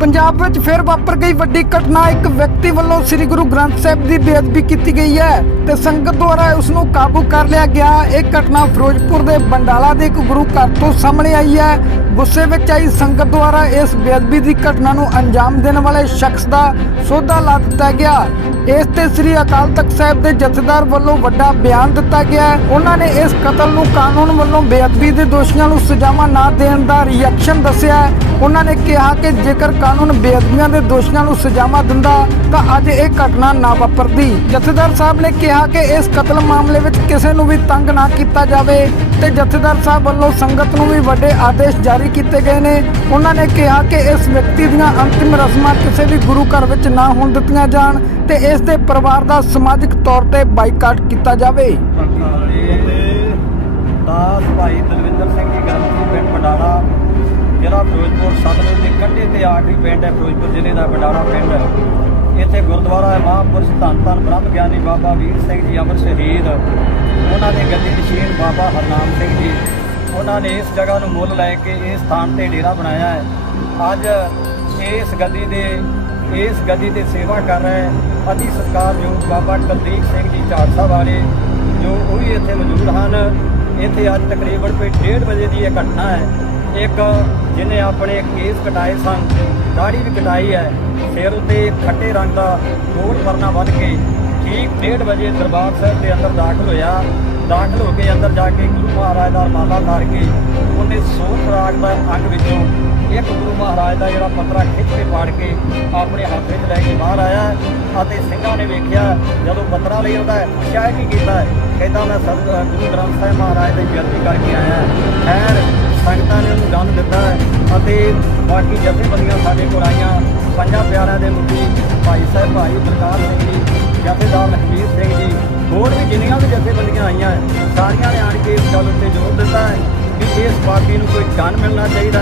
ਪੰਜਾਬ ਵਿੱਚ ਫਿਰ ਵਾਪਰ ਗਈ ਵੱਡੀ ਘਟਨਾ। ਇੱਕ ਵਿਅਕਤੀ ਵੱਲੋਂ ਸ੍ਰੀ ਗੁਰੂ ਗ੍ਰੰਥ ਸਾਹਿਬ ਦੀ ਬੇਅਦਬੀ ਕੀਤੀ ਗਈ ਹੈ ਤੇ ਸੰਗਤ ਦੁਆਰਾ ਉਸ ਨੂੰ ਕਾਬੂ ਕਰ ਲਿਆ ਗਿਆ। ਇਹ ਘਟਨਾ ਫਿਰੋਜ਼ਪੁਰ ਦੇ ਬੰਡਾਲਾ ਦੇ ਇੱਕ ਗੁਰੂ ਘਰ ਤੋਂ ਸਾਹਮਣੇ ਆਈ ਹੈ। ਗੁੱਸੇ ਵਿੱਚ ਆਈ ਸੰਗਤ ਦੁਆਰਾ ਇਸ ਬੇਅਦਬੀ ਦੀ ਘਟਨਾ ਨੂੰ ਅੰਜਾਮ ਦੇਣ ਵਾਲੇ ਸ਼ਖਸ ਦਾ ਸੋਧਾ ਲਾ ਦਿੱਤਾ ਗਿਆ। ਇਸ ਤੇ ਸ੍ਰੀ ਅਕਾਲ ਤਖਤ ਸਾਹਿਬ ਦੇ ਜਥੇਦਾਰ ਵੱਲੋਂ ਵੱਡਾ ਬਿਆਨ ਦਿੱਤਾ ਗਿਆ। ਉਹਨਾਂ ਨੇ ਇਸ ਕਤਲ ਨੂੰ ਕਾਨੂੰਨ ਵੱਲੋਂ ਬੇਅਦਬੀ ਦੇ ਦੋਸ਼ੀਆਂ ਨੂੰ ਸਜ਼ਾਵਾਂ ਨਾ ਦੇਣ ਦਾ ਰਿਐਕਸ਼ਨ ਦੱਸਿਆ। ਉਹਨਾਂ ਨੇ ਕਿਹਾ ਕਿ ਜੇਕਰ ਕਾਨੂੰਨ ਬੇਅਦਬੀਆਂ ਦੇ ਦੋਸ਼ੀਆਂ ਨੂੰ ਸਜ਼ਾਵਾਂ ਦਿੰਦਾ ਤਾਂ ਅੱਜ ਇਹ ਘਟਨਾ ਨਾ ਵਾਪਰਦੀ। ਜਥੇਦਾਰ ਸਾਹਿਬ ਨੇ ਕਿਹਾ ਕਿ ਇਸ ਕਤਲ ਮਾਮਲੇ ਵਿੱਚ ਕਿਸੇ ਨੂੰ ਵੀ ਤੰਗ ਨਾ ਕੀਤਾ ਜਾਵੇ ਤੇ ਜਥੇਦਾਰ ਸਾਹਿਬ ਵੱਲੋਂ ਸੰਗਤ ਨੂੰ ਵੀ ਵੱਡੇ ਆਦੇਸ਼ ਜਾਰੀ ਕੀਤੇ ਗਏ ਨੇ। ਉਹਨਾਂ ਨੇ ਕਿਹਾ ਕਿ ਇਸ ਵਿਅਕਤੀ ਦੀਆਂ ਅੰਤਿਮ ਰਸਮਾਂ ਕਿਸੇ ਵੀ ਗੁਰੂ ਘਰ ਵਿੱਚ ਨਾ ਹੋਣ ਦਿੱਤੀਆਂ ਜਾਣ ਤੇ ਇਸ ਦੇ ਪਰਿਵਾਰ ਦਾ ਸਮਾਜਿਕ ਤੌਰ ਤੇ ਬਾਈਕਾਟ ਕੀਤਾ ਜਾਵੇ। 10 22 ਜਿਹੜਾ ਫਿਰੋਜ਼ਪੁਰ ਸਤਲੁਜ ਦੇ ਕੰਢੇ ਤੇ ਆਖਰੀ ਪਿੰਡ ਹੈ, ਫਿਰੋਜ਼ਪੁਰ ਜ਼ਿਲ੍ਹੇ ਦਾ ਬਡਾਲਾ ਪਿੰਡ ਇੱਥੇ ਗੁਰਦੁਆਰਾ ਹੈ, ਮਹਾਂਪੁਰਸ਼ ਧੰਨ ਧੰਨ ਬ੍ਰਹਮ ਗਿਆਨੀ ਬਾਬਾ ਵੀਰ ਸਿੰਘ ਜੀ ਅਮਰ ਸ਼ਹੀਦ। ਉਹਨਾਂ ਦੇ ਗੱਦੀ ਨਸ਼ੀਨ ਬਾਬਾ ਹਰਨਾਮ ਸਿੰਘ ਜੀ। ਉਹਨਾਂ ਨੇ ਇਸ ਜਗ੍ਹਾ ਨੂੰ ਮੁੱਲ ਲੈ ਕੇ ਇਸ ਸਥਾਨ ਤੇ ਡੇਰਾ ਬਣਾਇਆ ਹੈ। ਅੱਜ ਇਸ ਗੱਦੀ ਦੇ, ਇਸ ਗੱਦੀ ਤੇ ਸੇਵਾ ਕਰ ਰਹੇ ਅਤੀ ਸਤਿਕਾਰਯੋਗ ਬਾਬਾ ਕੁਲਦੀਪ ਸਿੰਘ ਜੀ ਝਾੜਸਾ ਵਾਲੇ, ਜੋ ਉਹ ਵੀ ਇੱਥੇ ਮੌਜੂਦ ਹਨ। ਇੱਥੇ ਅੱਜ ਤਕਰੀਬਨ ਕੋਈ 1:30 ਵਜੇ ਦੀ ਇਹ ਘਟਨਾ ਹੈ। ਇੱਕ ਜਿਹਨੇ ਆਪਣੇ ਕੇਸ ਕਟਾਏ ਸਨ ਦਾੜੀ ਵੀ ਕਟਾਈ ਹੈ, ਸਿਰ ਉੱਤੇ ਖੱਟੇ ਰੰਗ ਦਾ ਕੋਟ ਵਰਨਾ ਵੱਧ ਕੇ ਠੀਕ 1:30 ਵਜੇ ਦਰਬਾਰ ਸਾਹਿਬ ਦੇ ਅੰਦਰ ਦਾਖਲ ਹੋਇਆ। ਦਾਖਲ ਹੋ ਕੇ ਅੰਦਰ ਜਾ ਕੇ ਗੁਰੂ ਮਹਾਰਾਜ ਦਾ ਮਾਲਾ ਧਾਰ ਕੇ ਉਹਨੇ ਸੋਹ ਰਾਗ ਦਾ ਅੰਗ ਵਿੱਚੋਂ ਇੱਕ ਗੁਰੂ ਮਹਾਰਾਜ ਦਾ ਜਿਹੜਾ ਪੱਤਰਾ ਖਿੱਚ ਕੇ ਪਾੜ ਕੇ ਆਪਣੇ ਹੱਥ ਵਿੱਚ ਲੈ ਕੇ ਬਾਹਰ ਆਇਆ ਅਤੇ ਸਿੰਘਾਂ ਨੇ ਵੇਖਿਆ, ਜਦੋਂ ਪੱਤਰਾ ਲਈ ਆਉਂਦਾ ਸ਼ਾਇਦ ਕੀ ਕੀਤਾ ਕਹਿੰਦਾ, ਮੈਂ ਸਤ ਗੁਰੂ ਗ੍ਰੰਥ ਸਾਹਿਬ ਮਹਾਰਾਜ ਦੇ ਬੇਨਤੀ ਕਰਕੇ ਆਇਆ ਖੈਰ ਬਾਕੀ ਜਥੇਬੰਦੀਆਂ ਸਾਡੇ ਕੋਲ ਆਈਆਂ। ਪੰਜਾਂ ਪਿਆਰਿਆਂ ਦੇ ਮੁਖੀ ਭਾਈ ਸਾਹਿਬ, ਭਾਈ ਪ੍ਰਕਾਸ਼ ਸਿੰਘ ਜੀ, ਜਥੇਦਾਰ ਲਖਵੀਰ ਸਿੰਘ ਜੀ, ਹੋਰ ਵੀ ਜਿੰਨੀਆਂ ਵੀ ਜਥੇਬੰਦੀਆਂ ਆਈਆਂ, ਸਾਰੀਆਂ ਨੇ ਆਣ ਕੇ ਇਸ ਗੱਲ ਉੱਤੇ ਜ਼ੋਰ ਦਿੱਤਾ ਹੈ ਕਿ ਇਸ ਪਾਰਟੀ ਨੂੰ ਕੋਈ ਗਨ ਮਿਲਣਾ ਚਾਹੀਦਾ।